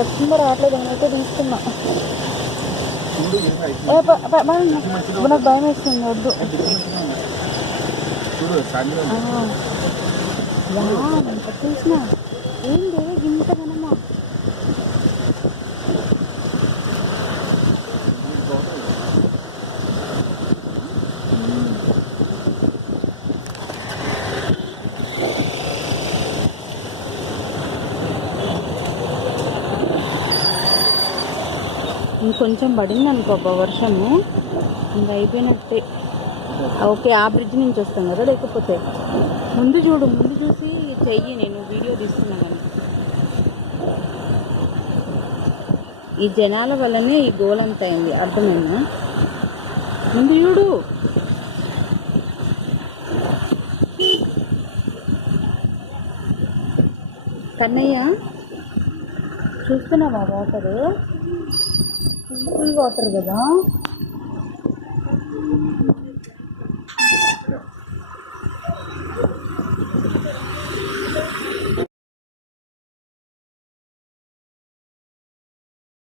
వస్తుందో రావట్లేదు నేనైతే తీసుకున్నా. నాకు భయం వేస్తుంది, వద్దు. చూసిన ఏంటి ఇంత గనమా. ఇంకొంచెం పడింది అనుకోబ్బా వర్షము, ఇంకా అయిపోయినట్టే. ఓకే, ఆ బ్రిడ్జ్ నుంచి వస్తాం కదా. లేకపోతే ముందు చూడు, ముందు చూసి చెయ్యి, నేను వీడియో తీస్తున్నా కానీ. ఈ జనాల వల్లనే ఈ గోలంతా అయింది, అర్థమైందా? ముందు చూడు. కన్నయ్య చూస్తున్నావా? వాటరు ఫుల్ వాటర్ కదా.